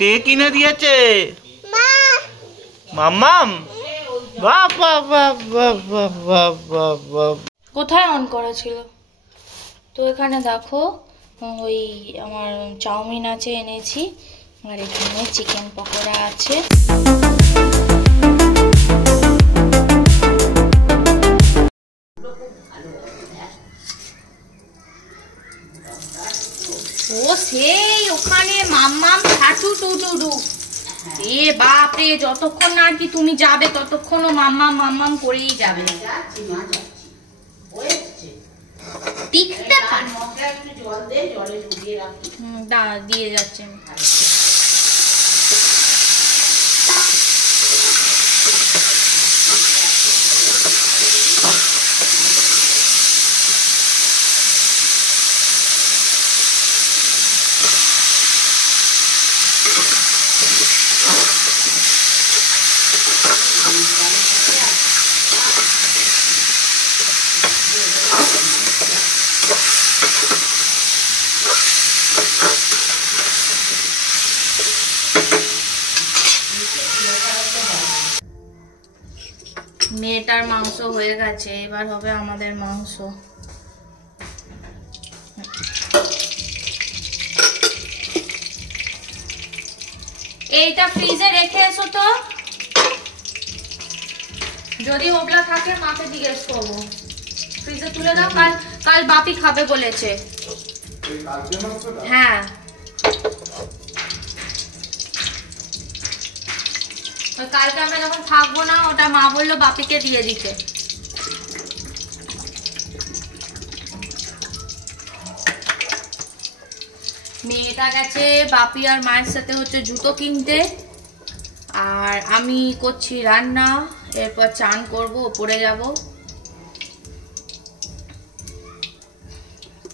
কে কিনে দিয়েছে? মাম্মাম। বাহ বাহ বাহ বাহ বাহ বাহ বাহ বাহ। কোথায় অন করা ছিল? তো এখানে দেখো ওই আমার চাউমিন আছে, এনেছি, আর এখানে চিকেন পকোড়া আছে। ও সেই ওখানে মাম্মাম ছাটু টুটুডু। এ বাপ রে, যতক্ষণ না আর কি তুমি যাবে ততক্ষণ ও মাম্মাম মাম্মাম করেই যাবে। টিকতে পারে। দিয়ে যাচ্ছে। মেয়েটার মাংস হয়ে গেছে, এবার হবে আমাদের মাংস। এইটা ফ্রিজে রেখে এসো তো, যদি ওগুলা থাকে মাকে জিজ্ঞেস করবো। ফ্রিজে তুলে দাও, কাল বাপি খাবে বলেছে। হ্যাঁ, কালকে আমরা যখন থাকবো না, ওটা মা বললো বাপিকে দিয়ে দিতে। মেয়েটা গেছে বাপি আর মায়ের সাথে হচ্ছে জুতো কিনতে, আর আমি করছি রান্না। এরপর চান করব, ওপরে যাব।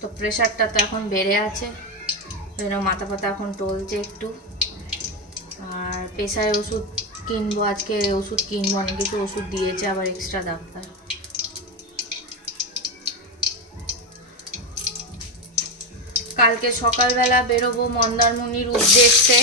তো প্রেশারটা তো এখন বেড়ে আছে, মাথা ফাতা এখন টলছে একটু। আর পেশায় ওষুধ কিনবো, আজকে ওষুধ কিনবো, অনেক কিছু ওষুধ দিয়েছে আবার এক্সট্রা ডাক্তার। কালকে সকালবেলা বেরোবো মন্দারমণির উদ্দেশ্যে।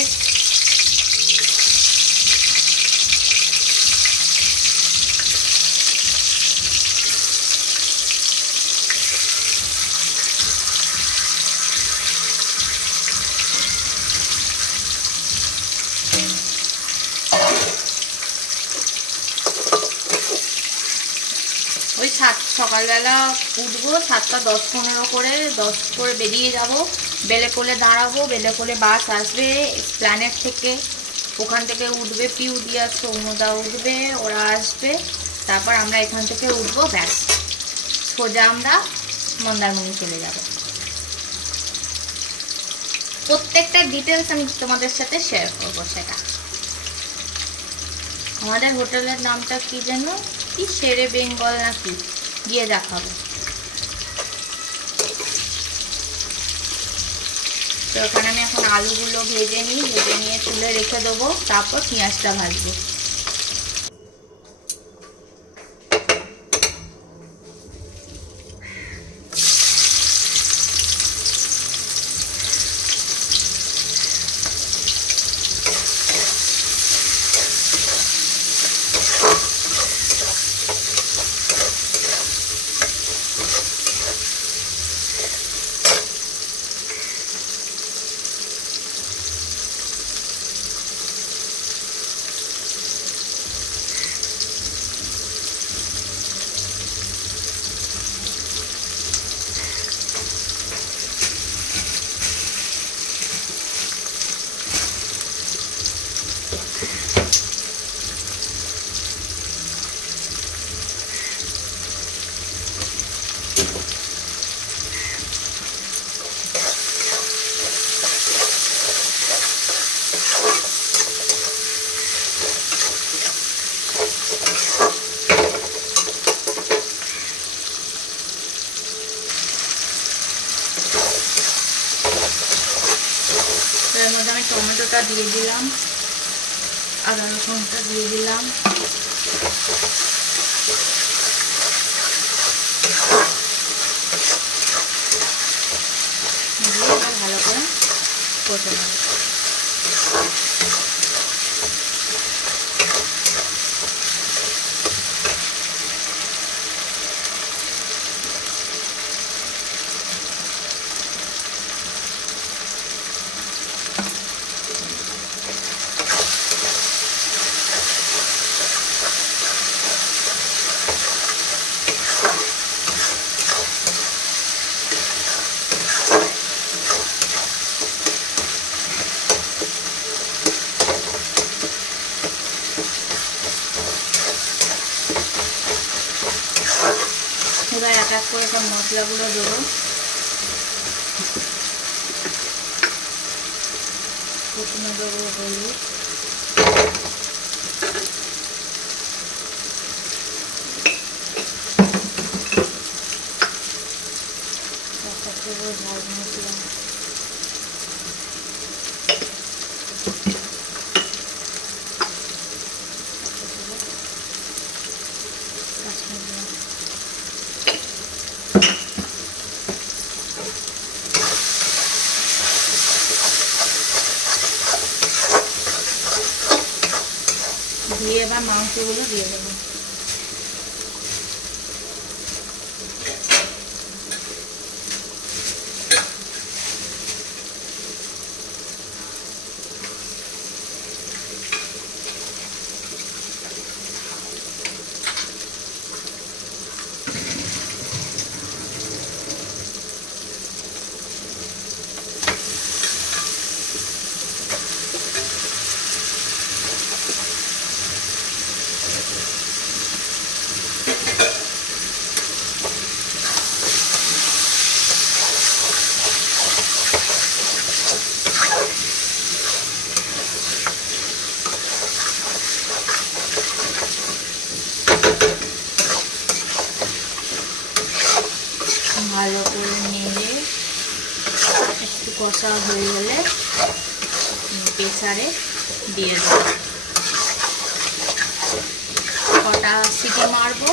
ওই সকালবেলা উঠবো 7:10-15 করে, 10 করে বেরিয়ে যাব। বেলেকোলে দাঁড়াবো, বেলেকোলে বাস আসবে প্ল্যানেট থেকে, ওখান থেকে উঠবে পিউ দিয়া, সৌমদা উঠবে, ওরা আসবে, তারপর আমরা এখান থেকে উঠবো, ব্যাস সোজা আমরা মন্দারমণি চলে যাব। প্রত্যেকটা ডিটেলস আমি তোমাদের সাথে শেয়ার করবো। সেটা আমাদের হোটেলের নামটা কি যেন, কি শেরে বেঙ্গল নাকি, গিয়ে দেখাবো। তো ওখানে আমি এখন আলুগুলো ভেজে নিয়ে তুলে রেখে দেবো, তারপর পেঁয়াজটা ভাজবো। এর মধ্যে আমি টমেটোটা দিয়ে দিলাম, আদা রসুনটা দিয়ে দিলাম, দিয়ে ভালো করে কষে নেব। এবার এক এক করে সব মশলাগুলো দেবো। প্রথমে দেবো হলুদ, দেবো ঝাল মশলা, দিয়ে এবার মাংসগুলো দিয়ে দেবো। ভালো করে নেড়ে একটু কষা হয়ে গেলে প্রেসারে দিয়ে দেবো। কটা সিটি মারবো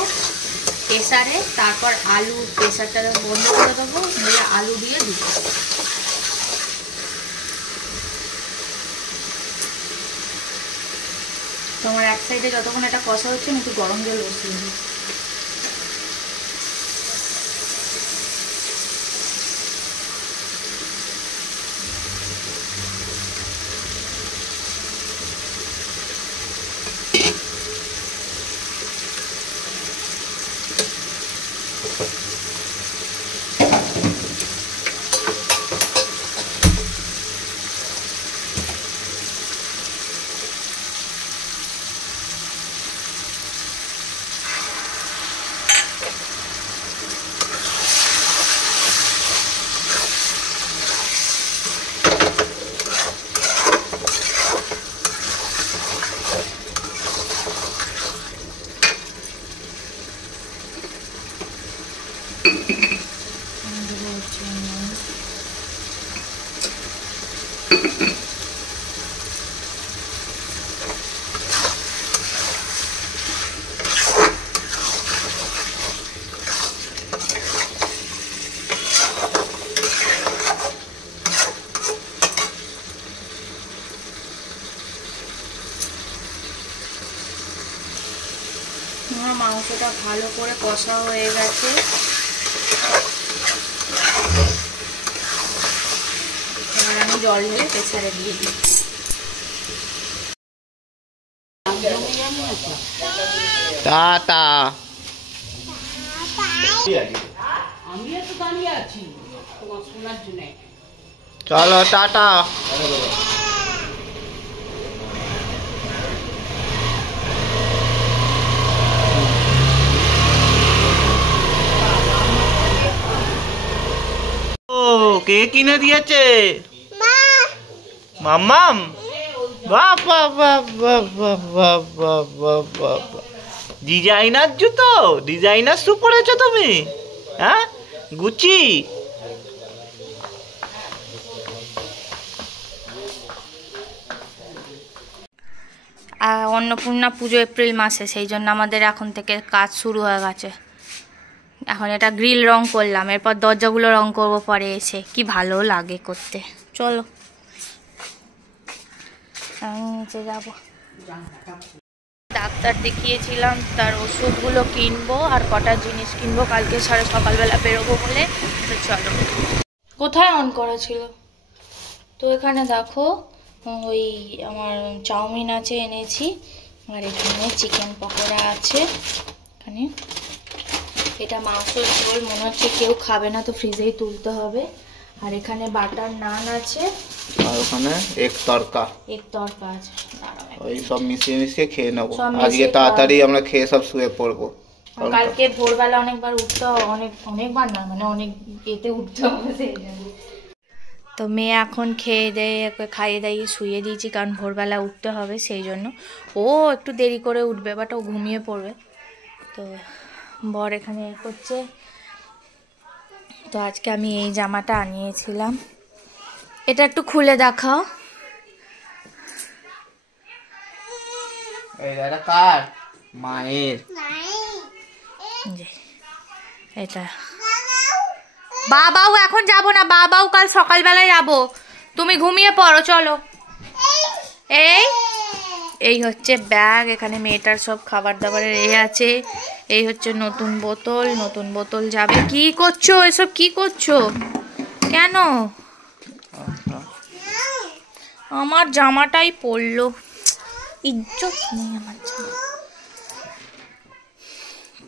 প্রেসারে, তারপর আলু প্রেসারটা বন্ধ করে দেবো, দিয়ে আলু দিয়ে দিব। তোমার এক সাইডে যতক্ষণ এটা কষা হচ্ছে আমি একটু গরম জল বসিয়ে দিই। আমার মাংসটা ভালো করে কষা হয়ে গেছে। এবার আমি জল ঢেলে প্রেসারে দিয়ে দিই। টাটা। চলো টাটা। কে কিনে দিয়েছে? মাম্মাম। বাহ বাহ বাহ বাহ বাহ বাহ বাহ বাহ বাহ বাহ। ডিজাইনার জুতো, ডিজাইনার শু পরেছো তুমি? হ্যাঁ, গুচি। অন্নপূর্ণা পুজো এপ্রিল মাসে, সেই জন্য আমাদের এখন থেকে কাজ শুরু হয়ে গেছে। এখন এটা গ্রিল রং করলাম, এরপর দরজাগুলো রং করব পরে এসে। কি ভালো লাগে করতে। চলো আমি নিচে যাব। ডাক্তার দেখিয়েছিলাম, তার ওষুধগুলো কিনবো আর কটা জিনিস কিনবো, কালকে সকালবেলা বেরোবো বলে। তো চলো। কোথায় অন করা ছিল? তো এখানে দেখো ওই আমার চাউমিন আছে, এনেছি। আর এখানে চিকেন পকোড়া আছে। এখানে এটা মাংসের ঝোল, মনে হচ্ছে কেউ খাবে না, তো ফ্রিজেই তুলতে হবে। আর এখানে বাটার নান আছে, আর ওখানে এক তরকা আছে। ওই সব মিশিয়ে খেয়ে নেবো আজকে। তাড়াতাড়ি আমরা খেয়ে সব শুয়ে পড়বো। কালকে ভোরবেলা অনেকবার উঠতে হবে, অনেকবার না মানে অনেক এতে উঠতে হবে সেই জন্য। তো মেয়ে এখন খাইয়ে দাইয়ে শুয়ে দিয়েছি, কারণ ভোরবেলা উঠতে হবে সেই জন্য। ও একটু দেরি করে উঠবে, বাট ও ঘুমিয়ে পড়বে। তো বর এখানে করছে। তো আজকে আমি এই জামাটা আনিয়েছিলাম, এটা একটু খুলে দেখাও। এটা কার? মায়ের। এটা বাবাও এখন যাব না, বাবাও কাল সকালবেলায় যাব, তুমি ঘুমিয়ে পড়ো চলো। এই হচ্ছে ব্যাগ, এখানে মেয়েটার সব খাবার দাবারের আছে। এই হচ্ছে নতুন বোতল যাবে। কি করছো এসব, কি করছো কেন? আমার জামাটাই পরলো, ইজ্জত নেই আমার জামা।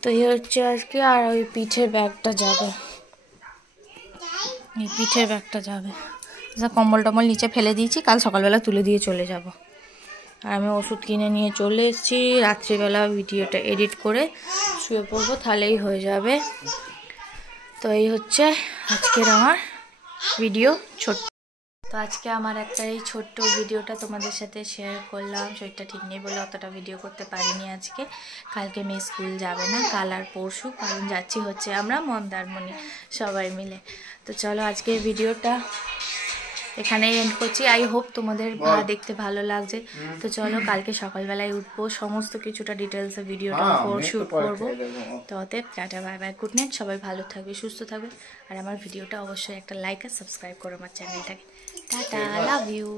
তো এই হচ্ছে আজকে। আর ওই পিঠের ব্যাগটা যাবে, এই পিঠের ব্যাগটা যাবে। কম্বল টম্বল নিচে ফেলে দিয়েছি, কাল সকালবেলা তুলে দিয়ে চলে যাব। আর আমি ওষুধ কিনে নিয়ে চলে এসেছি। রাত্রিবেলা ভিডিওটা এডিট করে শুয়ে পড়বো, তাহলেই হয়ে যাবে। তো এই হচ্ছে আজকের আমার ভিডিও ছোট্ট। তো আজকে আমার একটা এই ছোট্ট ভিডিওটা তোমাদের সাথে শেয়ার করলাম। শরীরটা ঠিক নেই বলে অতটা ভিডিও করতে পারিনি আজকে। কালকে মেয়ে স্কুল যাবে না, কাল আর পরশু, কারণ যাচ্ছি হচ্ছে আমরা মন্দারমণি সবাই মিলে। তো চলো আজকের ভিডিওটা এখানেই এন্ড করছি। আই হোপ তোমাদের দেখতে ভালো লাগছে। তো চলো কালকে সকালবেলায় উঠবো, সমস্ত কিছুটা ডিটেলসে ভিডিওটা শুট করবো। তো অতএব tata, bye bye, good night. সবাই ভালো থাকবে, সুস্থ থাকবে। আর আমার ভিডিওটা অবশ্যই একটা লাইক আর সাবস্ক্রাইব করো আমার চ্যানেলটাকে। Tata, love you.